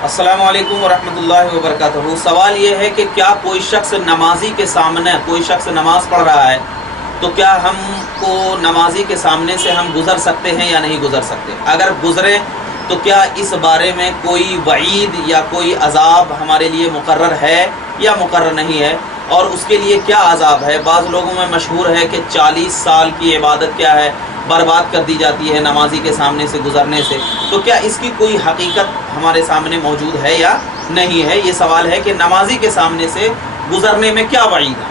अस्सलामु अलैकुम वरहमतुल्लाहि वबरकातुहू। सवाल ये है कि क्या कोई शख्स नमाजी के सामने, कोई शख्स नमाज पढ़ रहा है तो क्या हमको नमाजी के सामने से हम गुज़र सकते हैं या नहीं गुज़र सकते? अगर गुज़रे तो क्या इस बारे में कोई वईद या कोई अज़ाब हमारे लिए मुकर्रर है या मुकर्रर नहीं है, और उसके लिए क्या अज़ाब है? बाज़ लोगों में मशहूर है कि 40 साल की इबादत क्या है बर्बाद कर दी जाती है नमाजी के सामने से गुज़रने से। तो क्या इसकी कोई हकीकत हमारे सामने मौजूद है या नहीं है? ये सवाल है कि नमाजी के सामने से गुज़रने में क्या वईद है।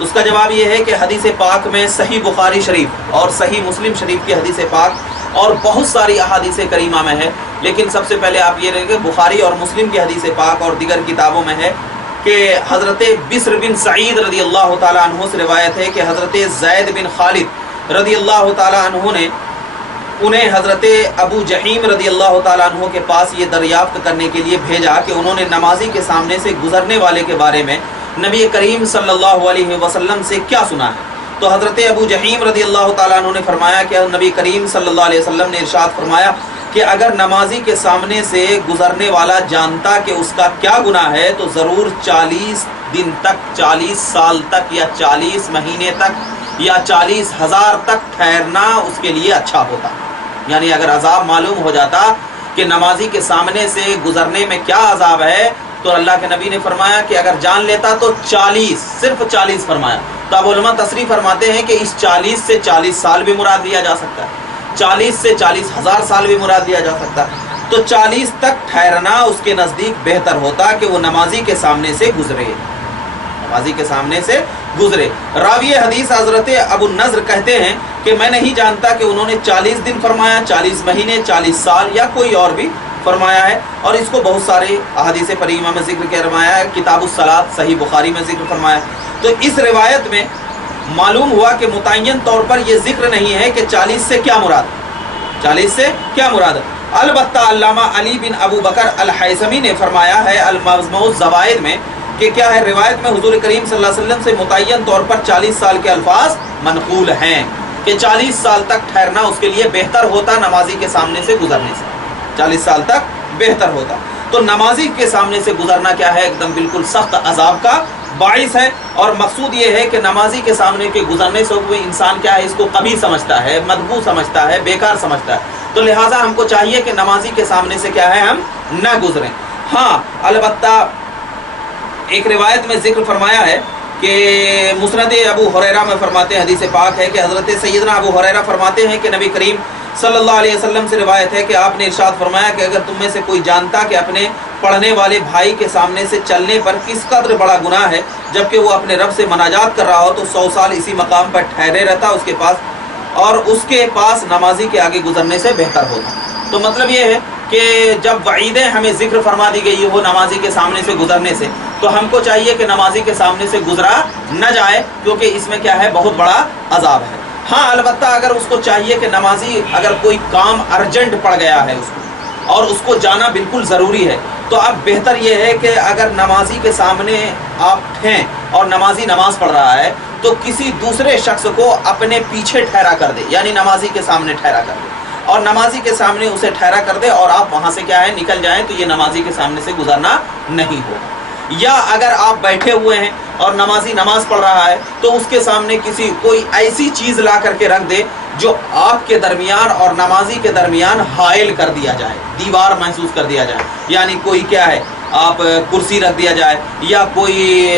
उसका जवाब ये है कि हदीस पाक में सही बुखारी शरीफ और सही मुस्लिम शरीफ की हदीस पाक और बहुत सारी अहादीस करीमा में है, लेकिन सबसे पहले आप ये रहे कि बुखारी और मुस्लिम की हदीस पाक और दीगर किताबों में है कि हज़रत बिस्र बिन सईद रज़ी अल्लाह ताला अन्हु से रिवायत है कि हज़रत ज़ैद बिन खालिद रज़ी अल्लाह ताला अन्हु ने उन्हें हज़रत अबू जहीम रज़ी अल्लाह ताला अन्हु के पास ये दरियाफ्त करने के लिए भेजा कि उन्होंने नमाजी के सामने से गुज़रने वाले के बारे में नबी करीम सल्लल्लाहु अलैहि वसल्लम से क्या सुना है। तो हज़रत अबू जहीम रज़ी अल्लाह ताला अन्हु ने फरमाया कि नबी करीम सल्लल्लाहु अलैहि वसल्लम ने इरशाद फरमाया कि अगर नमाजी के सामने से गुज़रने वाला जानता कि उसका क्या गुनाह है तो ज़रूर 40 दिन तक, 40 साल तक या 40 महीने तक या 40,000 तक ठहरना उसके लिए अच्छा होता। यानी अगर अजाब मालूम हो जाता कि नमाजी के सामने से गुज़रने में क्या अजाब है, तो अल्लाह के नबी ने फरमाया कि अगर जान लेता तो 40, सिर्फ 40 फरमाया। तो अब उलमा तसरीह फरमाते हैं कि इस 40 से 40 साल भी मुराद लिया जा सकता है, 40 से 40,000 साल भी मुराद लिया जा सकता है। तो 40 तक ठहरना उसके नज़दीक बेहतर होता कि वो नमाजी के सामने से गुजरे, नमाजी के सामने से गुजरे। रावी हदीस हज़रत अबू नज़र कहते हैं कि मैं नहीं जानता कि उन्होंने 40 दिन फरमाया, 40 महीने, 40 साल या कोई और भी फरमाया है, और इसको बहुत सारे अहादीस करीमा में जिक्र फरमाया है, किताबुस सलात सही बुखारी में जिक्र फरमाया। तो इस रिवायत में मालूम हुआ कि मुतय्यन तौर पर यह जिक्र नहीं है कि 40 से क्या मुराद, 40 से क्या मुराद। अलबत्ता अल्लामा अली बिन अबू बकर अल हैसमी ने फरमाया है अल मज़मूअ ज़वाइद में कि क्या है, रिवायत में हुज़ूर करीम सल्लल्लाहु अलैहि वसल्लम से मुतय्यन तौर पर 40 साल के अल्फाज मनक़ूल हैं कि 40 साल तक ठहरना उसके लिए बेहतर होता नमाजी के सामने से गुजरने से, 40 साल तक बेहतर होता। तो नमाजी के सामने से गुजरना क्या है, एकदम बिल्कुल सख्त अजाब का बाइस है। और मकसूद ये है कि नमाजी के सामने के गुजरने से वो इंसान क्या है, इसको कभी समझता है, मदबू समझता है, बेकार समझता है। तो लिहाजा हमको चाहिए कि नमाजी के सामने से क्या है, हम न गुजरें। हाँ, अलबत्ता एक रिवायत में जिक्र फरमाया है कि मुस्नद अबू हुरैरा में फरमाते हैं, हदीस पाक है कि हज़रत सैयदना अबू हुरैरा फरमाते हैं कि नबी करीम सल्लल्लाहु अलैहि वसल्लम से रिवायत है कि आपने इरशाद फरमाया कि अगर तुम में से कोई जानता कि अपने पढ़ने वाले भाई के सामने से चलने पर किस कदर बड़ा गुनाह है, जबकि वो अपने रब से मनाजात कर रहा हो, तो 100 साल इसी मकाम पर ठहरे रहता उसके पास, और उसके पास नमाजी के आगे गुजरने से बेहतर होता। तो मतलब ये है कि जब वईदें हमें जिक्र फरमा दी गई हो नमाजी के सामने से गुजरने से, तो हमको चाहिए कि नमाजी के सामने से गुजरा न जाए, क्योंकि इसमें क्या है, बहुत बड़ा अजाब है। हाँ, अलबत्ता अगर उसको चाहिए कि नमाजी अगर कोई काम अर्जेंट पड़ गया है उसको और उसको जाना बिल्कुल ज़रूरी है, तो अब बेहतर ये है कि अगर नमाजी के सामने आप हैं और नमाजी नमाज पढ़ रहा है तो किसी दूसरे शख्स को अपने पीछे ठहरा कर दे, यानी नमाजी के सामने ठहरा कर दे, और नमाजी के सामने उसे ठहरा कर दे और आप वहाँ से क्या है, निकल जाएं, तो ये नमाजी के सामने से गुजरना नहीं होगा। या अगर आप बैठे हुए हैं और नमाजी नमाज पढ़ रहा है तो उसके सामने किसी कोई ऐसी चीज़ ला करके रख दे जो आपके दरमियान और नमाजी के दरमियान हाइल कर दिया जाए, दीवार महसूस कर दिया जाए। यानी कोई क्या है, आप कुर्सी रख दिया जाए या कोई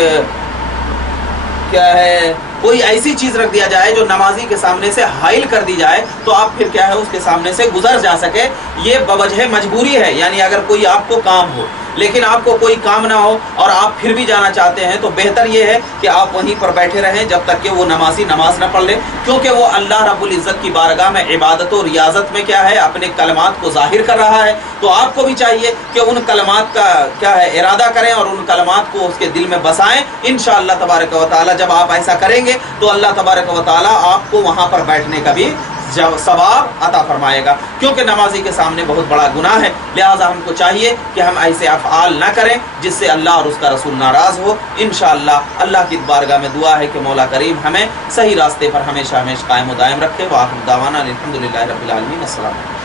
क्या है, कोई ऐसी चीज़ रख दिया जाए जो नमाजी के सामने से हाइल कर दी जाए, तो आप फिर क्या है, उसके सामने से गुजर जा सके। ये बवजह मजबूरी है, यानी अगर कोई आपको काम हो लेकिन आपको कोई काम ना हो और आप फिर भी जाना चाहते हैं, तो बेहतर ये है कि आप वहीं पर बैठे रहें जब तक कि वो नमाजी नमाज न पढ़ ले, क्योंकि वो अल्लाह रब्बुल इज़्ज़त की बारगाह में इबादत और रियाजत में क्या है, अपने कलमात को ज़ाहिर कर रहा है। तो आपको भी चाहिए कि उन कलमात का क्या है, इरादा करें और उन कलमात को उसके दिल में बसाएं। इंशाअल्लाह तबारक व तआला जब आप ऐसा करेंगे तो अल्लाह तबारक व तआला आपको वहाँ पर बैठने का भी सवाब अता फरमाएगा, क्योंकि नमाजी के सामने बहुत बड़ा गुनाह है। लिहाजा हमको चाहिए कि हम ऐसे अफ़आल न करें जिससे अल्लाह और उसका रसूल नाराज़ हो। इंशाअल्लाह अल्लाह की बारगाह में दुआ है कि मौला करीम हमें सही रास्ते पर हमेशा हमेशा कायम व दायम रखे। व आखिर दावाना अल्हम्दुलिल्लाहि रब्बिल आलमीन। अस्सलाम।